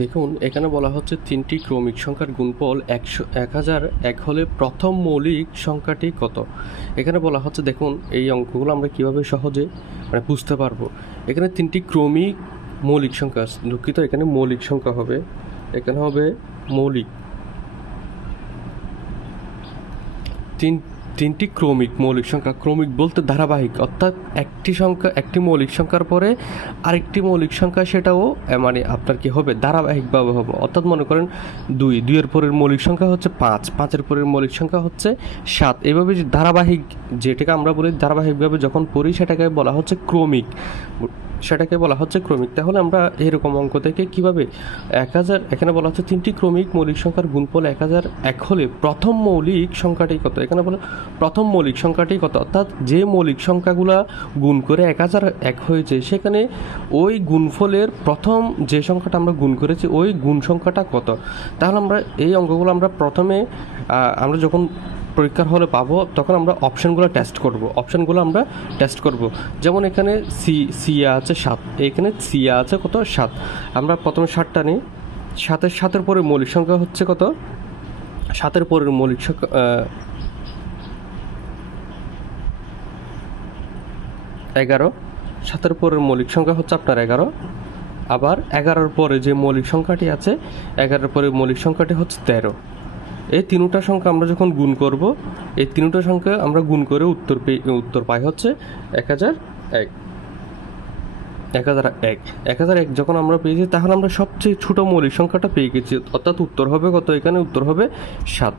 দেখুন এখানে বলা হচ্ছে ৩টি ক্রমিক সংখ্যার গুণফল ১০০০ হলে প্রথম মৌলিক সংখ্যাটি কত? এখানে বলা হচ্ছে দেখুন এই অঙ্কগুলো আমরা কীভাবে সহজে বুঝতে পারবো। এখানে ৩টি ক্রমিক মৌলিক সংখ্যা, দুঃখিত এখানে মৌলিক সংখ্যা হবে, এখানে হবে মৌলিক তিনটি ক্রমিক মৌলিক সংখ্যা। ক্রমিক বলতে ধারাবাহিক, অর্থাৎ একটি মৌলিক সংখ্যার পরে আরেকটি মৌলিক সংখ্যা সেটাও আপনার কি হবে ধারাবাহিকভাবে হবে। অর্থাৎ মনে করেন 2 এর পরের মৌলিক সংখ্যা হচ্ছে 5, 5-এর পরের মৌলিক সংখ্যা হচ্ছে 7। এভাবে যে ধারাবাহিক, যেটাকে আমরা বলি ধারাবাহিকভাবে যখন পড়ি সেটাকে বলা হচ্ছে ক্রমিক, তাহলে আমরা এরকম অঙ্ক থেকে কীভাবে 1000, এখানে বলা হচ্ছে 3টি ক্রমিক মৌলিক সংখ্যার গুণফল 1001 হলে প্রথম মৌলিক সংখ্যাটি কত? এখানে বলে প্রথম মৌলিক সংখ্যাটি কত, অর্থাৎ যে মৌলিক সংখ্যাগুলো গুণ করে 1001 হয়েছে সেখানে ওই গুণফলের প্রথম যে সংখ্যাটা আমরা গুণ করেছি ওই গুণ সংখ্যাটা কত। তাহলে আমরা এই অঙ্কগুলো আমরা প্রথমে আমরা যখন পরীক্ষার হলে পাবো তখন আমরা অপশানগুলো টেস্ট করব। যেমন এখানে সিয়া আছে 7, এখানে সিয়া আছে কত? 7। আমরা প্রথমে 7টা নিই। 7-এর পরে মৌলিক সংখ্যা হচ্ছে কত? 7-এর পরের মৌলিক সংখ্যা 11। 7-এর পরের মৌলিক সংখ্যা হচ্ছে আপনার 11। আবার 11-এর পরে যে মৌলিক সংখ্যাটি আছে, 11-এর পরে মৌলিক সংখ্যাটি হচ্ছে 13। এই তিনটা সংখ্যা আমরা যখন গুণ করব, এই তিনটা সংখ্যা আমরা গুণ করে উত্তর পাই হচ্ছে 1001। 1001 যখন আমরা পেয়েছি তাহলে আমরা সবচেয়ে ছোট মৌলিক সংখ্যাটা পেয়ে গেছি, অর্থাৎ উত্তর হবে কত? এখানে উত্তর হবে 7।